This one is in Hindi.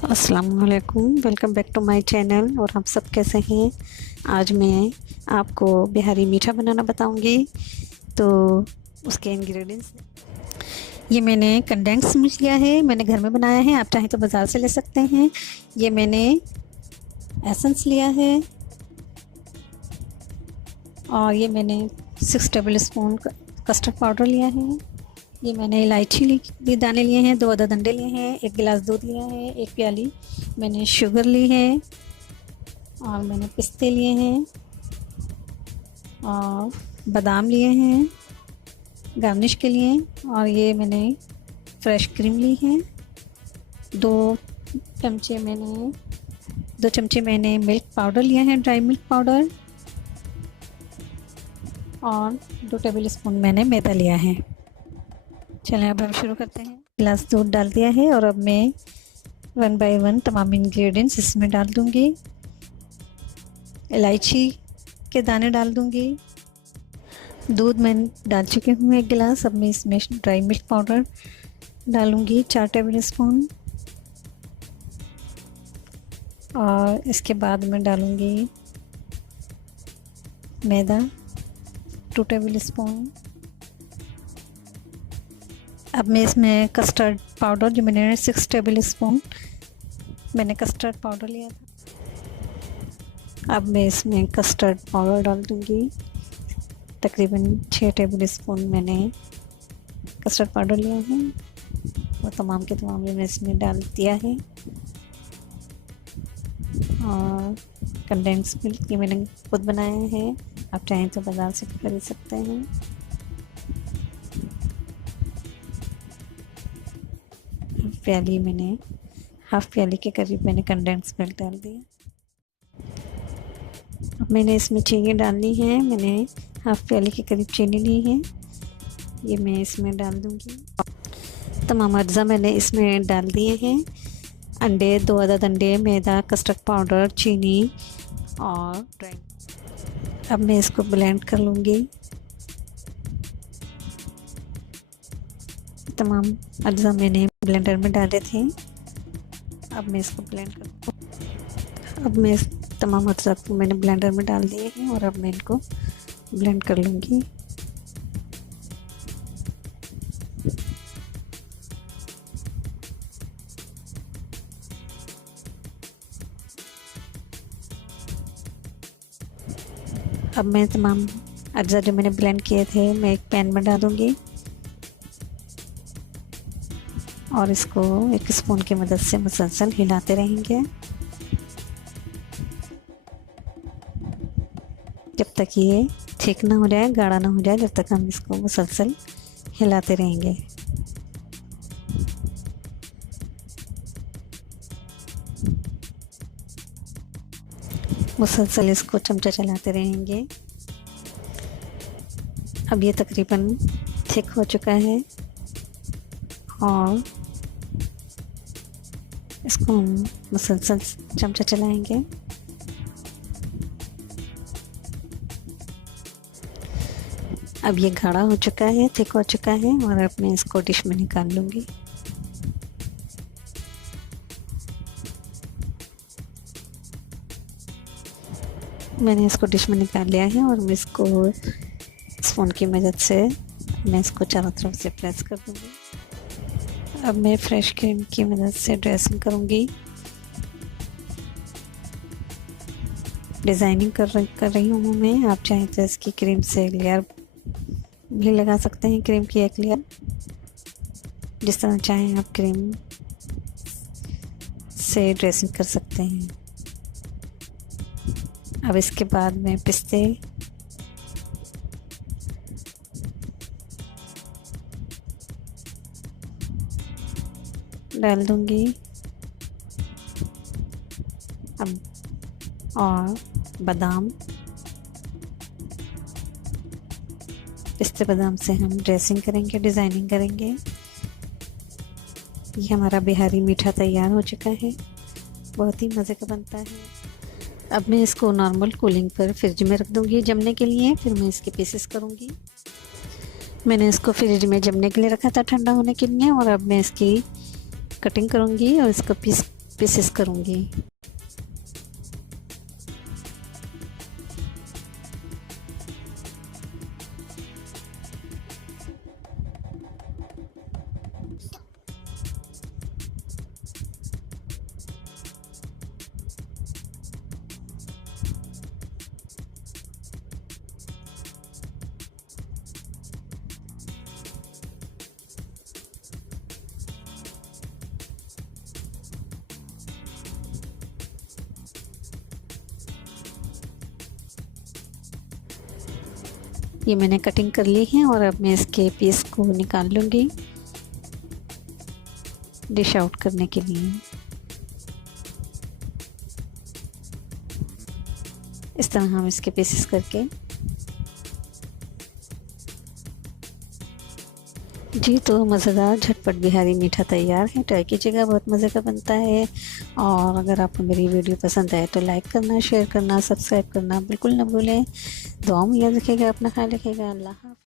अस्सलामुअलैकुम, welcome back to my channel. और आप सब कैसे हैं? आज मैं आपको बिहारी मीठा बनाना बताऊंगी। तो उसके इंग्रेडिएंट्स, ये मैंने कंडेंस मिल्क लिया है, मैंने घर में बनाया है, आप चाहें तो बाज़ार से ले सकते हैं। ये मैंने एसेंस लिया है और ये मैंने 6 टेबल स्पून कस्टर्ड पाउडर लिया है। ये मैंने इलायची ली दाने लिए हैं, 2 अदद अंडे लिए हैं, 1 गिलास दूध लिया है, 1 प्याली मैंने शुगर ली है और मैंने पिस्ते लिए हैं और बादाम लिए हैं गार्निश के लिए। और ये मैंने फ्रेश क्रीम ली है। 2 चमचे मैंने 2 चमचे मैंने मिल्क पाउडर लिया है, ड्राई मिल्क पाउडर। और 2 टेबल स्पून मैंने मैदा लिया है। चलें अब हम शुरू करते हैं। गिलास दूध डाल दिया है और अब मैं 1 बाय 1 तमाम इंग्रेडिएंट्स इसमें डाल दूंगी। इलायची के दाने डाल दूंगी। दूध मैंने डाल चुके हूँ 1 गिलास। अब मैं इसमें ड्राई मिल्क पाउडर डालूंगी 4 टेबल स्पून। और इसके बाद मैं डालूंगी मैदा 2 टेबल स्पून। अब मैं इसमें कस्टर्ड पाउडर, जो मैंने 6 टेबल स्पून मैंने कस्टर्ड पाउडर लिया था, अब मैं इसमें कस्टर्ड पाउडर डाल दूंगी। तकरीबन 6 टेबल स्पून मैंने कस्टर्ड पाउडर लिया है और तमाम के तमाम मैंने इसमें डाल दिया है। और कंडेंस मिल्क ये मैंने खुद बनाया है, आप चाहें तो बाज़ार से खरीद सकते हैं। हाफ प्याली के करीब मैंने कंडेंस मिल्क डाल दिया। अब मैंने इसमें चीनी डालनी है। मैंने हाफ प्याली के करीब चीनी ली है, ये मैं इसमें डाल दूंगी। तमाम अज्जा मैंने इसमें डाल दिए हैं। अंडे, 2 अदद अंडे, मैदा, कस्टर्ड पाउडर, चीनी और ड्राई। अब मैं इसको ब्लेंड कर लूँगी। तमाम अज्जा मैंने ब्लेंडर में डाले थे, अब मैं इसको ब्लेंड कर अब मैं तमाम अज्जा को मैंने ब्लेंडर में डाल दिए हैं और अब मैं इनको ब्लेंड कर लूँगी। अब मैं तमाम अज्जा जो मैंने ब्लेंड किए थे मैं एक पैन में डालूँगी और इसको एक स्पून की मदद से मुसलसल हिलाते रहेंगे जब तक ये ठीक ना हो जाए, गाढ़ा ना हो जाए, जब तक हम इसको मुसलसल हिलाते रहेंगे। मुसलसल इसको चमचा चलाते रहेंगे। अब ये तकरीबन थिक हो चुका है और इसको हम मुसलसल चमचा चलाएंगे। अब ये गाढ़ा हो चुका है, थिक हो चुका है और अब मैं इसको डिश में निकाल लूँगी। मैंने इसको डिश में निकाल लिया है और मैं इसको स्पून की मदद से मैं इसको चारों तरफ से प्रेस कर दूँगी। अब मैं फ्रेश क्रीम की मदद से ड्रेसिंग करूँगी। डिज़ाइनिंग कर रही हूँ मैं, आप चाहें तो इसकी क्रीम से लेयर भी लगा सकते हैं, क्रीम की एक लेयर, जिस तरह चाहें आप क्रीम से ड्रेसिंग कर सकते हैं। अब इसके बाद मैं पिस्ते डाल दूंगी अब और बादाम, पिस्ते बादाम से हम ड्रेसिंग करेंगे, डिज़ाइनिंग करेंगे। ये हमारा बिहारी मीठा तैयार हो चुका है, बहुत ही मज़े का बनता है। अब मैं इसको नॉर्मल कूलिंग पर फ्रिज में रख दूंगी जमने के लिए, फिर मैं इसके पीसेस करूंगी। मैंने इसको फ्रिज में जमने के लिए रखा था ठंडा होने के लिए और अब मैं इसकी कटिंग करूंगी और इसको पीस पीसेस करूँगी। ये मैंने कटिंग कर ली है और अब मैं इसके पीस को निकाल लूँगी डिश आउट करने के लिए। इस तरह हम इसके पीसेस करके, जी तो मज़ेदार झटपट बिहारी मीठा तैयार है। ट्राई कीजिएगा, बहुत मज़े का बनता है। और अगर आपको मेरी वीडियो पसंद आए तो लाइक करना, शेयर करना, सब्सक्राइब करना बिल्कुल न भूलें। दुआ में याद रखिएगा, अपना ख्याल रखिएगा। अल्लाह हाफ़िज़।